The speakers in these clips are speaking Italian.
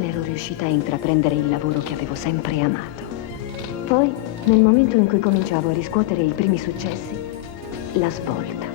ero riuscita a intraprendere il lavoro che avevo sempre amato. Poi, nel momento in cui cominciavo a riscuotere i primi successi, la svolta.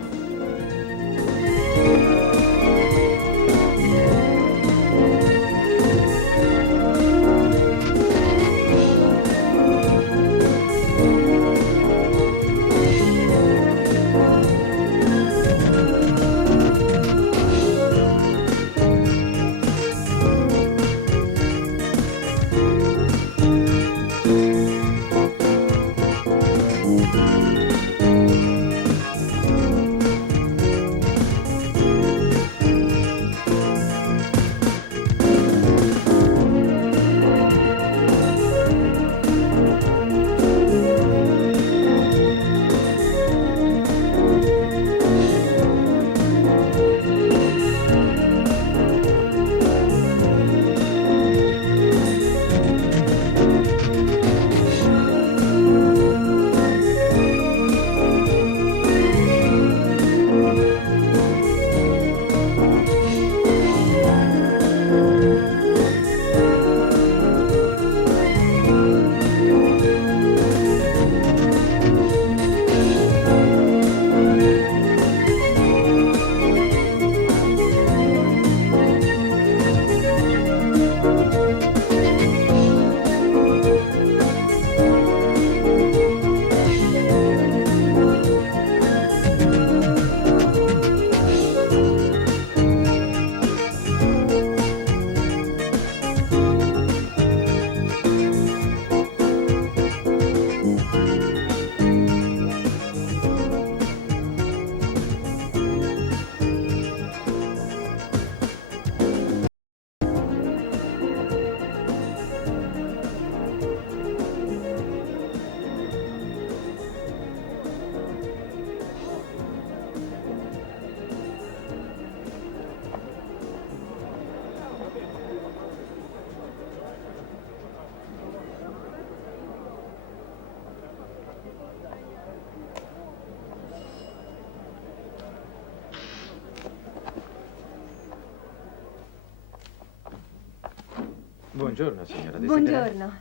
Buongiorno, signora. Buongiorno.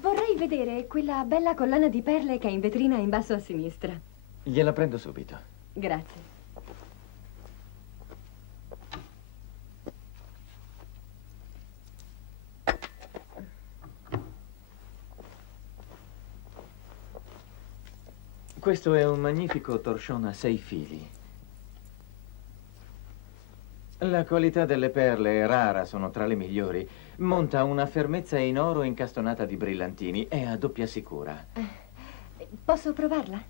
Vorrei vedere quella bella collana di perle che è in vetrina in basso a sinistra. Gliela prendo subito. Grazie. Questo è un magnifico torchon a 6 fili. La qualità delle perle è rara, sono tra le migliori. Monta una fermezza in oro incastonata di brillantini. È a doppia sicura. Posso provarla?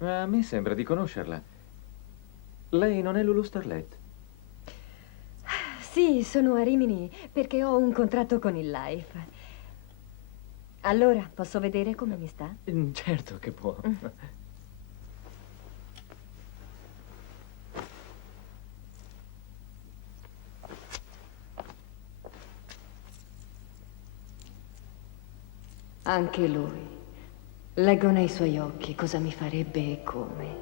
A me sembra di conoscerla. Lei non è Lulu Starlet? Sì, sono a Rimini perché ho un contratto con il Life. Allora, posso vedere come mi sta? Certo che può. Anche lui. Leggo nei suoi occhi cosa mi farebbe e come.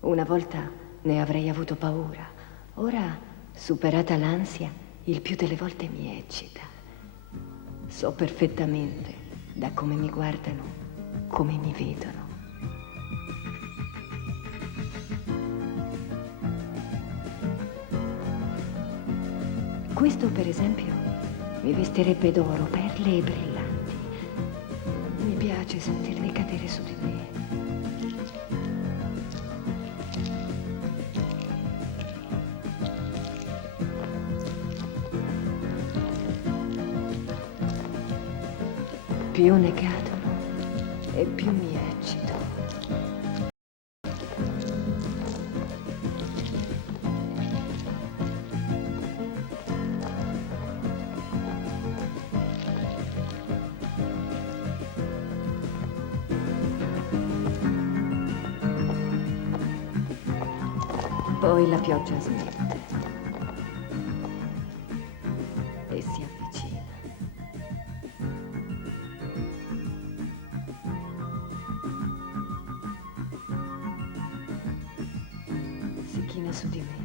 Una volta ne avrei avuto paura. Ora, superata l'ansia, il più delle volte mi eccita. So perfettamente da come mi guardano, come mi vedono. Questo, per esempio, mi vestirebbe d'oro, perle e brillanti. Mi piace sentirli cadere su di me. Più ne cadono e più mi eccito. Poi la pioggia smette e si avvicina. china su di me.